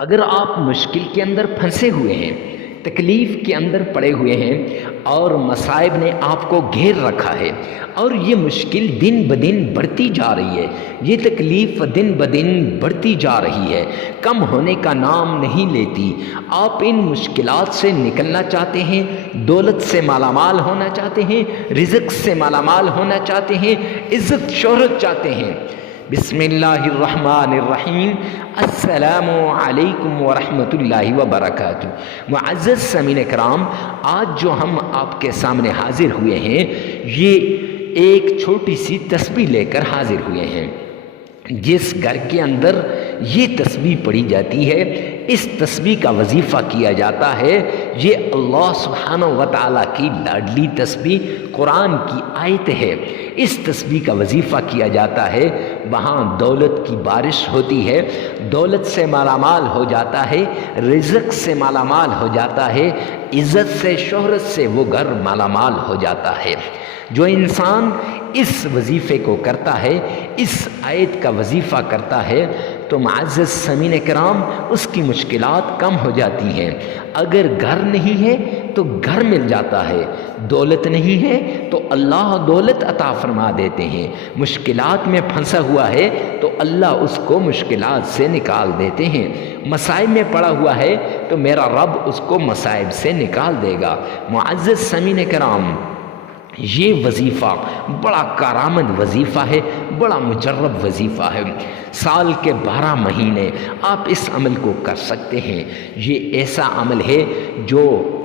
اگر آپ مشکل کے اندر پھنسے ہوئے ہیں، تکلیف کے اندر پڑے ہوئے ہیں اور مصائب نے آپ کو گھیر رکھا ہے اور یہ مشکل دن بدن بڑھتی جا رہی ہے، یہ تکلیف دن بدن بڑھتی جا رہی ہے، کم ہونے کا نام نہیں لیتی، آپ ان مشکلات سے نکلنا چاہتے ہیں، دولت سے مالا مال ہونا چاہتے ہیں، رزق سے مالا مال ہونا چاہتے ہیں، عزت شہرت چاہتے ہیں، بسم اللہ الرحمن الرحیم۔ السلام علیکم ورحمۃ اللہ وبرکاتہ۔ معزز سامعین کرام، آج جو ہم آپ کے سامنے حاضر ہوئے ہیں، یہ ایک چھوٹی سی تسبیح لے کر حاضر ہوئے ہیں۔ جس گھر کے اندر یہ تسبیح پڑھی جاتی ہے، اس تسبیح کا وظیفہ کیا جاتا ہے، یہ اللہ سبحانہ و تعالیٰ کی لاڈلی تسبیح قرآن کی آیت ہے، اس تسبیح کا وظیفہ کیا جاتا ہے، وہاں دولت کی بارش ہوتی ہے، دولت سے مالا مال ہو جاتا ہے، رزق سے مالا مال ہو جاتا ہے، عزت سے شہرت سے وہ گھر مالا مال ہو جاتا ہے۔ جو انسان اس وظیفے کو کرتا ہے، اس آیت کا وظیفہ کرتا ہے، تو معزز سامعین کرام اس کی مشکلات کم ہو جاتی ہیں۔ اگر گھر نہیں ہے تو گھر مل جاتا ہے، دولت نہیں ہے تو اللہ دولت عطا فرما دیتے ہیں، مشکلات میں پھنسا ہوا ہے تو اللہ اس کو مشکلات سے نکال دیتے ہیں، مصائب میں پڑا ہوا ہے تو میرا رب اس کو مصائب سے نکال دے گا۔ معزز سامعین کرام، یہ وظیفہ بڑا کارآمد وظیفہ ہے، بڑا مجرب وظیفہ ہے، سال کے 12 مہینے آپ اس عمل کو کر سکتے ہیں۔ یہ ایسا عمل ہے جو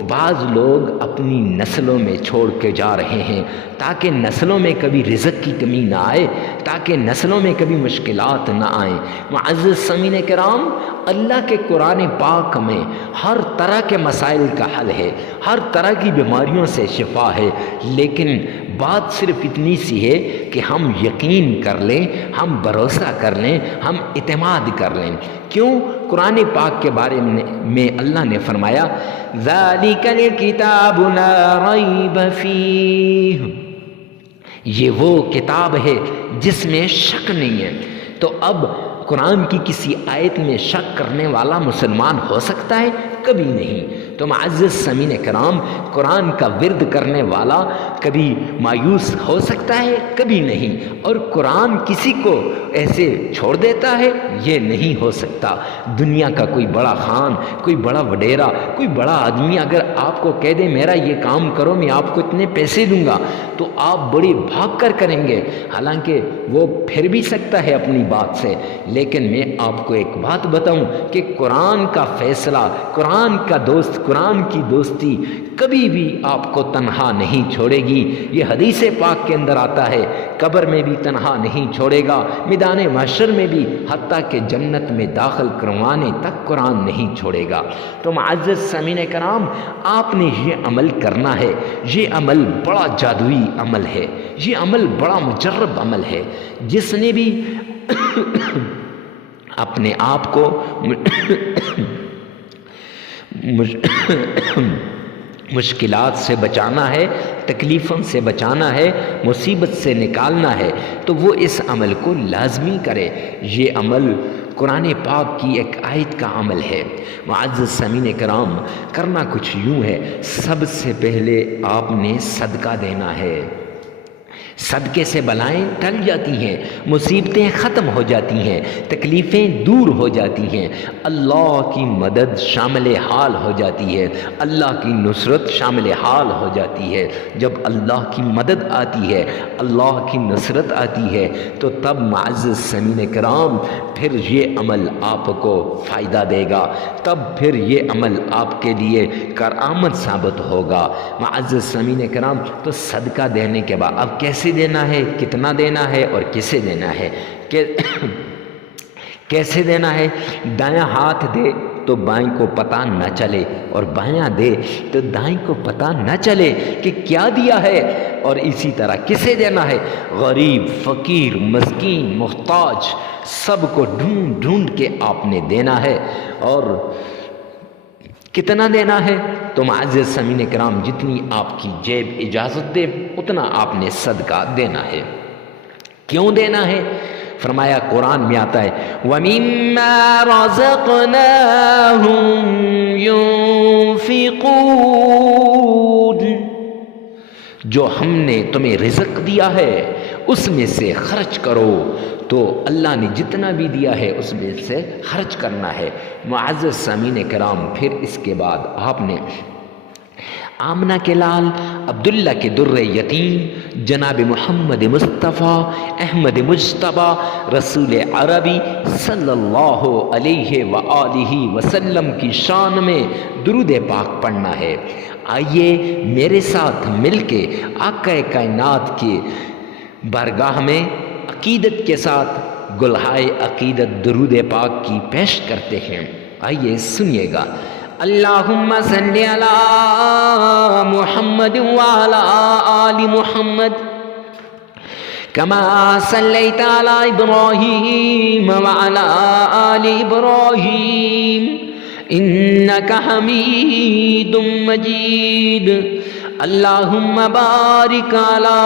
بعض لوگ اپنی نسلوں میں چھوڑ کے جا رہے ہیں، تاکہ نسلوں میں کبھی رزق کی کمی نہ آئے، تاکہ نسلوں میں کبھی مشکلات نہ آئیں۔ معزز سامعین کرام، اللہ کے قرآن پاک میں ہر طرح کے مسائل کا حل ہے، ہر طرح کی بیماریوں سے شفا ہے، لیکن بات صرف اتنی سی ہے کہ ہم یقین کر لیں، ہم بھروسہ کر لیں، ہم اعتماد کر لیں۔ کیوں؟ قرآن پاک کے بارے میں اللہ نے فرمایا ذَلِكَ الْكِتَابُ لَا رَيْبَ فِيهِ، یہ وہ کتاب ہے جس میں شک نہیں ہے۔ تو اب قرآن کی کسی آیت میں شک کرنے والا مسلمان ہو سکتا ہے؟ کبھی نہیں۔ تو معزز سامعین کرام، قرآن کا ورد کرنے والا کبھی مایوس ہو سکتا ہے؟ کبھی نہیں۔ اور قرآن کسی کو ایسے چھوڑ دیتا ہے؟ یہ نہیں ہو سکتا۔ دنیا کا کوئی بڑا خان، کوئی بڑا وڈیرا، کوئی بڑا آدمی اگر آپ کو کہہ دے میرا یہ کام کرو، میں آپ کو اتنے پیسے دوں گا، تو آپ بڑی بھاگ کر کریں گے، حالانکہ وہ پھر بھی سکتا ہے اپنی بات سے۔ لیکن میں آپ کو ایک بات بتاؤں کہ قرآن کا فیصلہ، قرآن کا دوست، قرآن کی دوستی کبھی بھی آپ کو تنہا نہیں چھوڑے گی۔ یہ حدیث پاک کے اندر آتا ہے، قبر میں بھی تنہا نہیں چھوڑے گا، میدان محشر میں بھی، حتیٰ کہ جنت میں داخل کروانے تک قرآن نہیں چھوڑے گا۔ تو معزز سامعین کرام، آپ نے یہ عمل کرنا ہے، یہ عمل بڑا جادوئی عمل ہے، یہ عمل بڑا مجرب عمل ہے۔ جس نے بھی اپنے آپ کو مشکلات سے بچانا ہے، تکلیفوں سے بچانا ہے، مصیبت سے نکالنا ہے، تو وہ اس عمل کو لازمی کرے۔ یہ عمل قرآن پاک کی ایک آیت کا عمل ہے۔ معزز سامعین کرام، کرنا کچھ یوں ہے، سب سے پہلے آپ نے صدقہ دینا ہے۔ صدقے سے بلائیں ٹل جاتی ہیں، مصیبتیں ختم ہو جاتی ہیں، تکلیفیں دور ہو جاتی ہیں، اللہ کی مدد شامل حال ہو جاتی ہے، اللہ کی نصرت شامل حال ہو جاتی ہے۔ جب اللہ کی مدد آتی ہے، اللہ کی نصرت آتی ہے، تو تب معزز سامعین کرام پھر یہ عمل آپ کو فائدہ دے گا، تب پھر یہ عمل آپ کے لیے کارآمد ثابت ہوگا۔ معزز سامعین کرام، تو صدقہ دینے کے بعد اب کیسے دینا ہے، کتنا دینا ہے اور کسے دینا ہے؟ کیسے دینا ہے؟ دایاں ہاتھ دے تو بائیں کو پتہ نہ چلے، اور بایاں دے تو دائیں کو پتہ نہ چلے کہ کیا دیا ہے۔ اور اسی طرح کسے دینا ہے؟ غریب، فقیر، مسکین، محتاج، سب کو ڈھونڈ ڈھونڈ کے آپ نے دینا ہے۔ اور کتنا دینا ہے؟ تو معزز سامعین کرام، جتنی آپ کی جیب اجازت دے اتنا آپ نے صدقہ دینا ہے۔ کیوں دینا ہے؟ فرمایا قرآن میں آتا ہے وَمِمَّا رَزَقْنَاهُمْ يُنْفِقُونَ، جو ہم نے تمہیں رزق دیا ہے اس میں سے خرچ کرو. تو اللہ نے جتنا بھی دیا ہے اس میں سے خرچ کرنا ہے. معزز سامعین کرام، پھر اس کے بعد آپ نے آمنہ کے لال عبداللہ کے در یتیم جناب محمد مصطفیٰ احمد مجتبی رسول عربی صلی اللہ علیہ وآلہ وسلم کی شان میں درود پاک پڑھنا ہے. آئیے میرے ساتھ مل کے آقا کائنات کی بارگاہ میں عقیدت کے ساتھ گلہائے عقیدت درود پاک کی پیش کرتے ہیں. آئیے سنیے گا. اللہم صلی علی محمد وعلی آل محمد کما صلیت علی ابراہیم وعلی آل ابراہیم انکا حمید مجید. اللہم بارک علی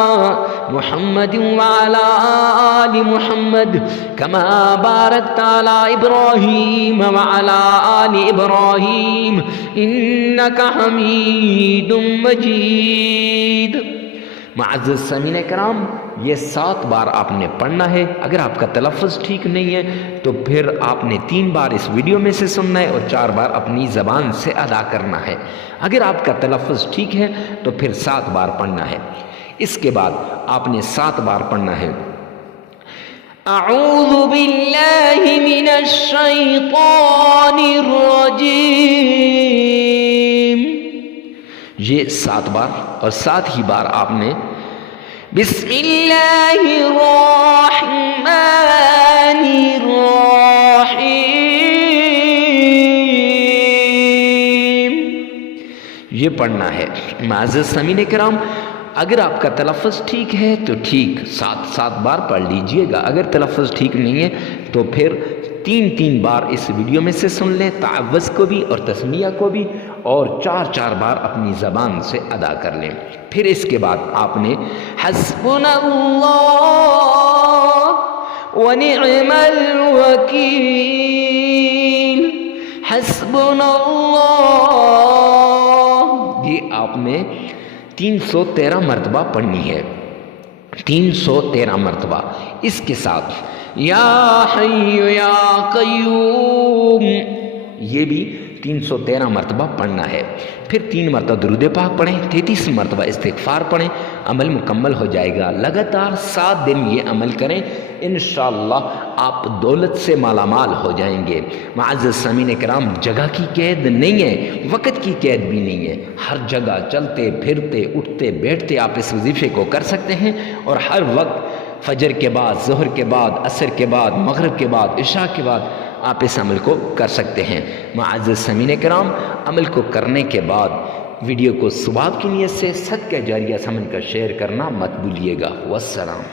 محمد وعلی آل محمد کما بارکت علی ابراہیم وعلی آل ابراہیم انکا حمید مجید. معزز سامعین کرام، یہ 7 بار آپ نے پڑھنا ہے. اگر آپ کا تلفظ ٹھیک نہیں ہے تو پھر آپ نے 3 بار اس ویڈیو میں سے سننا ہے اور 4 بار اپنی زبان سے ادا کرنا ہے. اگر آپ کا تلفظ ٹھیک ہے تو پھر 7 بار پڑھنا ہے. اس کے بعد آپ نے 7 بار پڑھنا ہے اعوذ باللہ من الشیطان الرجیم. یہ 7 بار اور 7 ہی بار آپ نے بسم اللہ الرحمن الرحیم یہ پڑھنا ہے. معزز سامعین کرام، اگر آپ کا تلفظ ٹھیک ہے تو ٹھیک 7 بار پڑھ لیجئے گا. اگر تلفظ ٹھیک نہیں ہے تو پھر 3 بار اس ویڈیو میں سے سن لیں، تعوذ کو بھی اور تسمیہ کو بھی، اور 4 بار اپنی زبان سے ادا کر لیں. پھر اس کے بعد آپ نے حسبنا اللہ ونعم الوکیل حسبنا اللہ، یہ آپ نے 313 مرتبہ پڑھنی ہے. 313 مرتبہ. اس کے ساتھ یا حی یا قیوم یہ بھی 313 مرتبہ پڑھنا ہے. پھر 3 مرتبہ درود پاک پڑھیں، 33 مرتبہ استغفار پڑھیں. عمل مکمل ہو جائے گا. لگاتار 7 دن یہ عمل کریں، انشاءاللہ آپ دولت سے مالا مال ہو جائیں گے. معزز سامعین کرام، جگہ کی قید نہیں ہے، وقت کی قید بھی نہیں ہے. ہر جگہ چلتے پھرتے اٹھتے بیٹھتے آپ اس وظیفے کو کر سکتے ہیں، اور ہر وقت فجر کے بعد، ظہر کے بعد، عصر کے بعد، مغرب کے بعد، عشاء کے بعد آپ اس عمل کو کر سکتے ہیں. معزز سامعین کرام، عمل کو کرنے کے بعد ویڈیو کو ثواب کی نیت سے صدقہ جاریہ سمجھ کر شیئر کرنا مت بھولیے گا. والسلام.